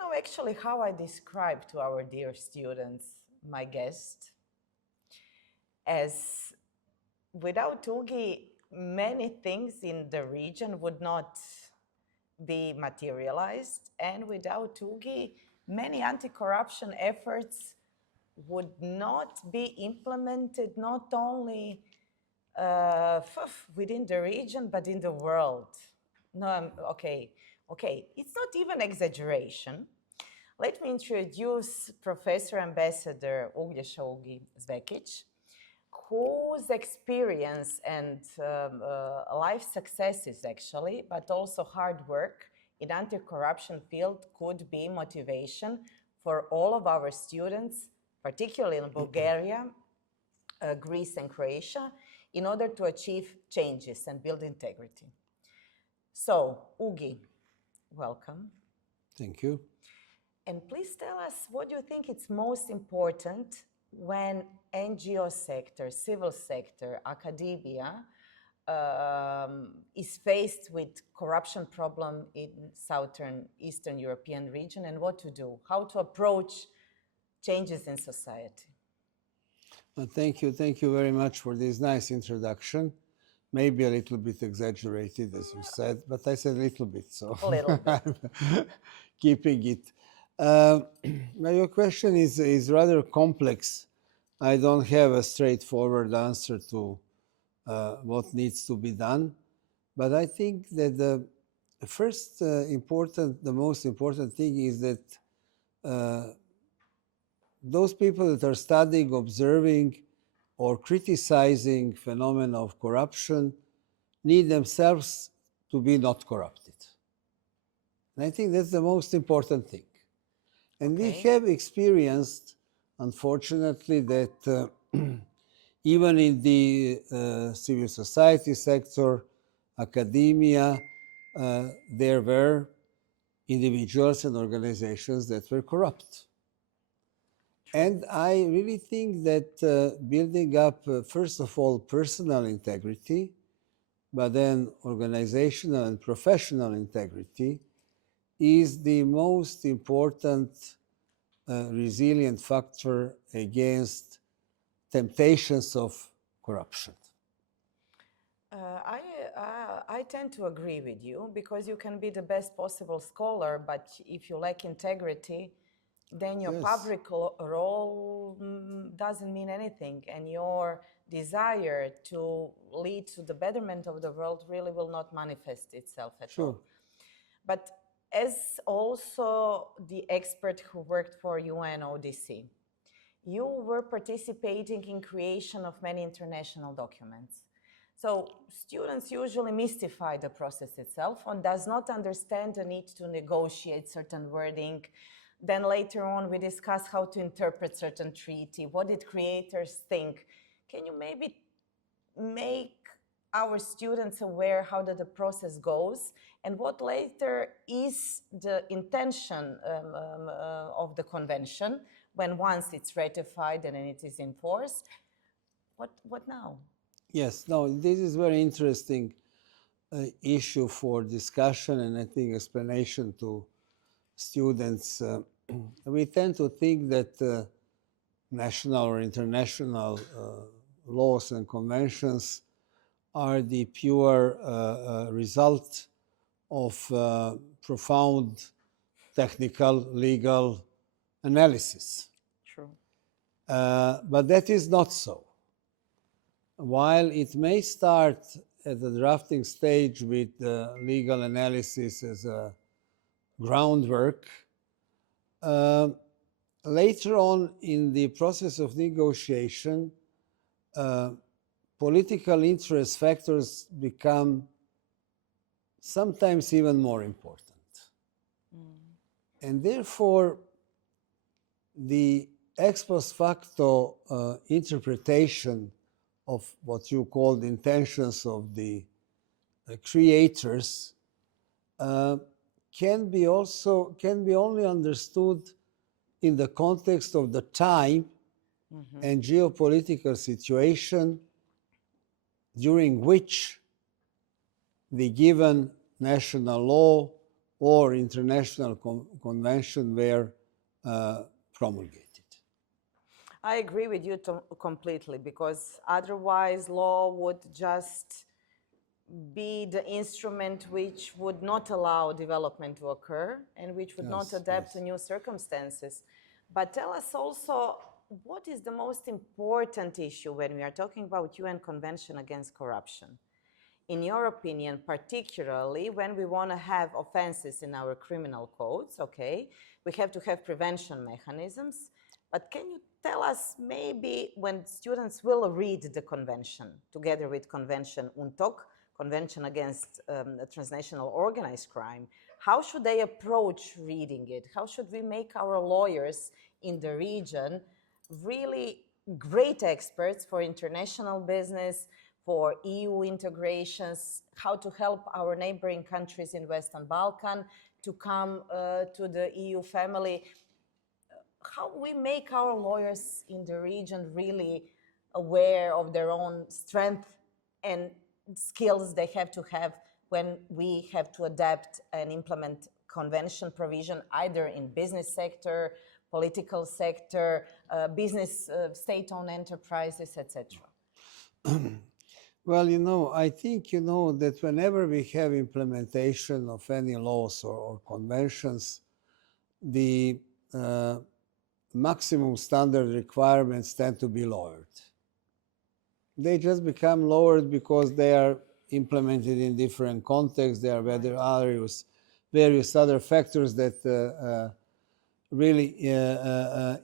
know actually how I describe to our dear students, my guest, as without UGI, many things in the region would not be materialized, and without UGI, many anti-corruption efforts would not be implemented not only within the region, but in the world. No, okay, it's not even exaggeration. Let me introduce Professor Ambassador Uglješa Zvekić, whose experience and life successes actually, but also hard work in anti-corruption field could be motivation for all of our students, particularly in Bulgaria, Greece and Croatia, in order to achieve changes and build integrity. So, Ugi, welcome. Thank you. And please tell us what you think is most important when NGO sector, civil sector, academia is faced with corruption problem in Southern Eastern European region, and what to do, how to approach changes in society. Well, thank you very much for this nice introduction. Maybe a little bit exaggerated, as you said, but I said a little bit, so a little bit. I'm keeping it. Now your question is rather complex. I don't have a straightforward answer to what needs to be done, but I think that the most important thing is that those people that are studying, observing, or criticizing phenomena of corruption need themselves to be not corrupted. And I think that's the most important thing. And we have experienced, unfortunately, that even in the civil society sector, academia, there were individuals and organizations that were corrupt. And I really think that building up, first of all, personal integrity, but then organizational and professional integrity is the most important resilient factor against temptations of corruption. I tend to agree with you, because you can be the best possible scholar, but if you lack integrity, then your public role doesn't mean anything, and your desire to lead to the betterment of the world really will not manifest itself at all. But as also the expert who worked for UNODC, you were participating in creation of many international documents. So students usually mystify the process itself and does not understand the need to negotiate certain wording. Then later on, we discuss how to interpret certain treaty. What did creators think? Can you maybe make our students aware how the process goes, and what later is the intention of the convention when once it's ratified and it is enforced? What now? Yes, no, this is very interesting issue for discussion and I think explanation to students. We tend to think that national or international laws and conventions are the pure result of profound technical, legal analysis. True. But that is not so. While it may start at the drafting stage with legal analysis as a groundwork, later on in the process of negotiation, political interest factors become sometimes even more important. And therefore, the ex post facto interpretation of what you call the intentions of the creators can be only understood in the context of the time and geopolitical situation during which the given national law or international convention were promulgated. I agree with you completely, because otherwise law would just be the instrument which would not allow development to occur and which would not adapt to new circumstances. But tell us also, what is the most important issue when we are talking about UN Convention against Corruption? In your opinion, particularly when we want to have offenses in our criminal codes, okay, we have to have prevention mechanisms. But can you tell us, maybe when students will read the convention together with Convention UNTOC, Convention against Transnational Organized Crime, how should they approach reading it? How should we make our lawyers in the region really great experts for international business, for EU integrations, how to help our neighboring countries in Western Balkan to come to the EU family? How we make our lawyers in the region really aware of their own strength and skills they have to have when we have to adapt and implement convention provision, either in business sector, political sector, business, state-owned enterprises, etc. Well, you know, I think, you know, that whenever we have implementation of any laws or conventions, the maximum standard requirements tend to be lowered. They just become lowered because they are implemented in different contexts. There are various other factors that really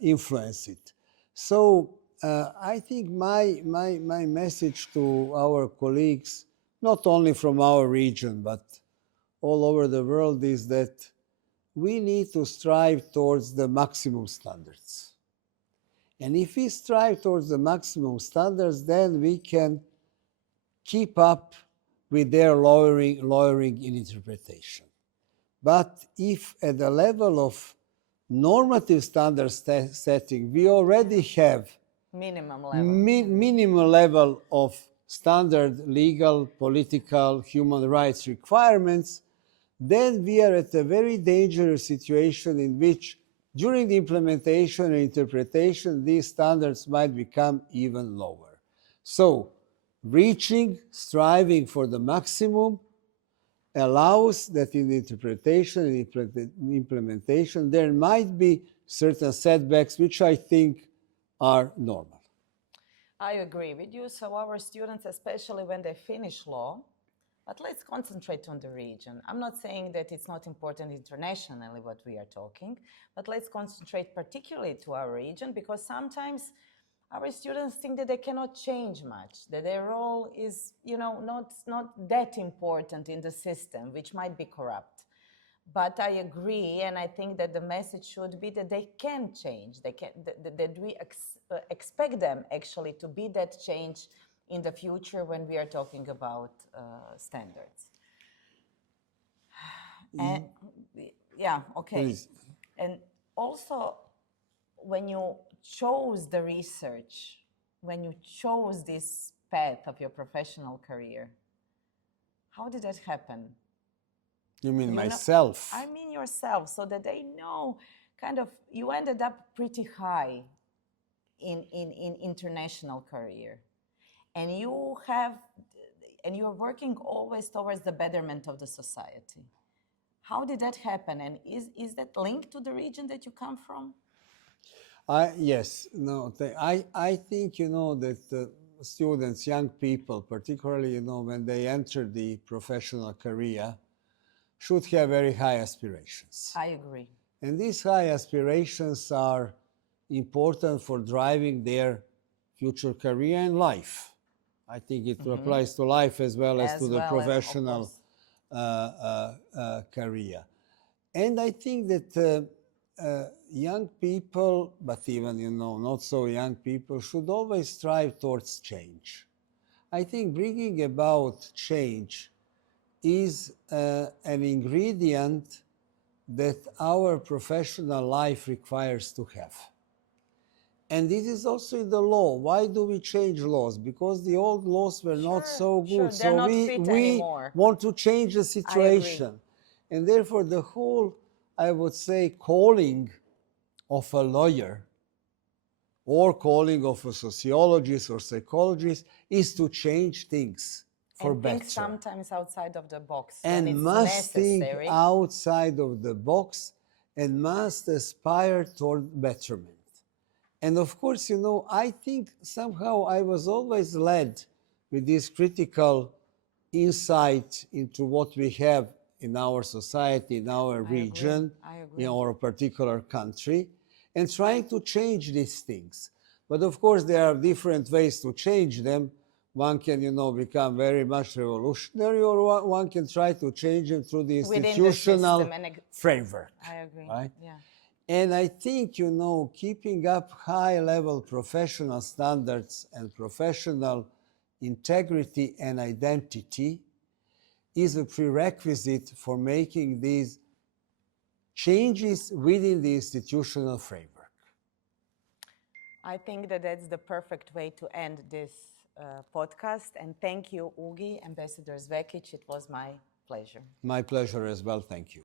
influence it. So I think my message to our colleagues, not only from our region, but all over the world, is that we need to strive towards the maximum standards. And if we strive towards the maximum standards, then we can keep up with their lowering in interpretation. But if at the level of normative standard setting, we already have minimum level of standard legal, political, human rights requirements, then we are at a very dangerous situation in which during the implementation and interpretation, these standards might become even lower. So striving for the maximum allows that in the interpretation and implementation, there might be certain setbacks, which I think are normal. I agree with you. So our students, especially when they finish law, but let's concentrate on the region. I'm not saying that it's not important internationally what we are talking, but let's concentrate particularly to our region, because sometimes our students think that they cannot change much, that their role is, you know, not that important in the system, which might be corrupt. But I agree, and I think that the message should be that they can change. That we expect them actually to be that change in the future when we are talking about standards. And, yeah, okay. Please. And also, when you chose the research, when you chose this path of your professional career, how did that happen? You mean myself? I mean yourself, so that they know kind of you ended up pretty high in international career. And you're working always towards the betterment of the society. How did that happen? And is that linked to the region that you come from? Yes. No. I think, you know, that students, young people, particularly, you know, when they enter the professional career, should have very high aspirations. I agree. And these high aspirations are important for driving their future career and life. I think it applies to life as well as to the professional career. And I think that young people, but even, you know, not so young people, should always strive towards change. I think bringing about change is an ingredient that our professional life requires to have. And this is also in the law. Why do we change laws? Because the old laws were not so good. So we want to change the situation. And therefore, the whole, I would say, calling of a lawyer or calling of a sociologist or psychologist is to change things for and better. think sometimes outside of the box And when it's must necessary. think outside of the box and must aspire toward betterment. And of course, you know, I think somehow I was always led with this critical insight into what we have in our society, in our region, in our particular country, and trying to change these things. But of course, there are different ways to change them. One can, you know, become very much revolutionary, or one can try to change them through the institutional framework. I agree. Right? Yeah. And I think, you know, keeping up high-level professional standards and professional integrity and identity is a prerequisite for making these changes within the institutional framework. I think that that's the perfect way to end this podcast. And thank you, Ugi, Ambassador Zvekić. It was my pleasure. My pleasure as well. Thank you.